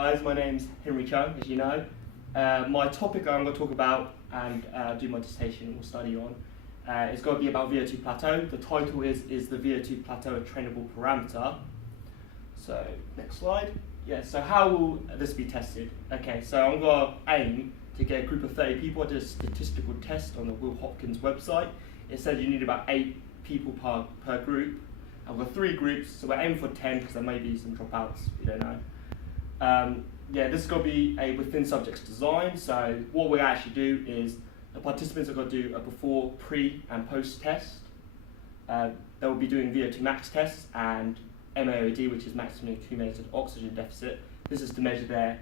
guys, my name's Henry Chung, as you know. My topic I'm going to talk about and do my dissertation or study on is going to be about VO2 plateau. The title is the VO2 plateau a trainable parameter? So, next slide. Yeah, so how will this be tested? Okay, so I'm going to aim to get a group of 30 people. I did a statistical test on the Will Hopkins website. It said you need about 8 people per group. I've got 3 groups, so we're aiming for 10 because there may be some dropouts, you don't know. Yeah, this is going to be a within subjects design. So what we actually do is the participants are going to do a before, pre and post test. They will be doing VO2 max tests and MAOD, which is maximum accumulated oxygen deficit. This is to measure their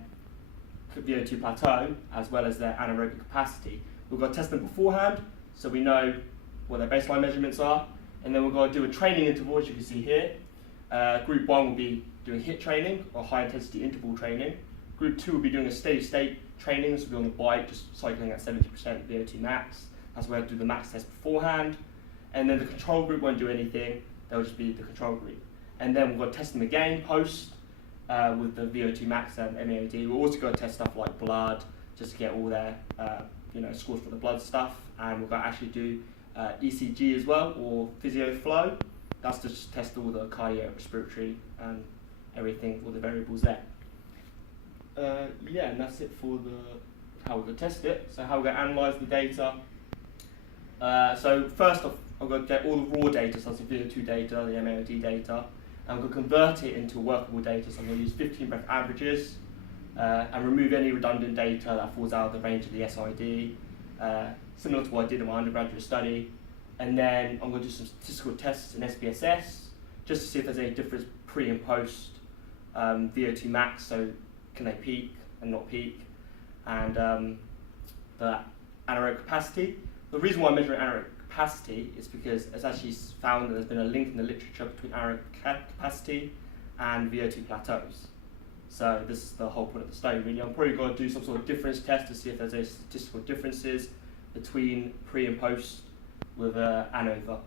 VO2 plateau as well as their anaerobic capacity. We're going to test them beforehand so we know what their baseline measurements are, and then we're going to do a training interval, as you can see here. Group 1 will be doing HIIT training or high intensity interval training. Group 2 will be doing a steady state training, so we'll be on the bike just cycling at 70% VO2 max. That's where we'll do the max test beforehand. And then the control group won't do anything, they'll just be the control group. And then we're going to test them again post with the VO2 max and MAOD. We're also going to test stuff like blood, just to get all their scores for the blood stuff. And we're going to actually do ECG as well, or physio flow. That's to just test all the cardio, respiratory, and everything, all the variables there. Yeah, and that's it for how we're going to test it. So how we're going to analyse the data. So first off, I'm going to get all the raw data, so that's the VO2 data, the MAOD data, and I'm going to convert it into workable data. So I'm going to use 15 breath averages and remove any redundant data that falls out of the range of the SID, similar to what I did in my undergraduate study. And then I'm going to do some statistical tests in SPSS, just to see if there's any difference pre and post VO2 max, so can they peak and not peak, and the anaerobic capacity. The reason why I'm measuring anaerobic capacity is because it's actually found that there's been a link in the literature between anaerobic capacity and VO2 plateaus. So this is the whole point of the study, really. I'm probably going to do some sort of difference test to see if there's any statistical differences between pre and post with ANOVA.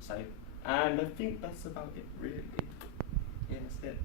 So, and I think that's about it, really. Yeah, that's it.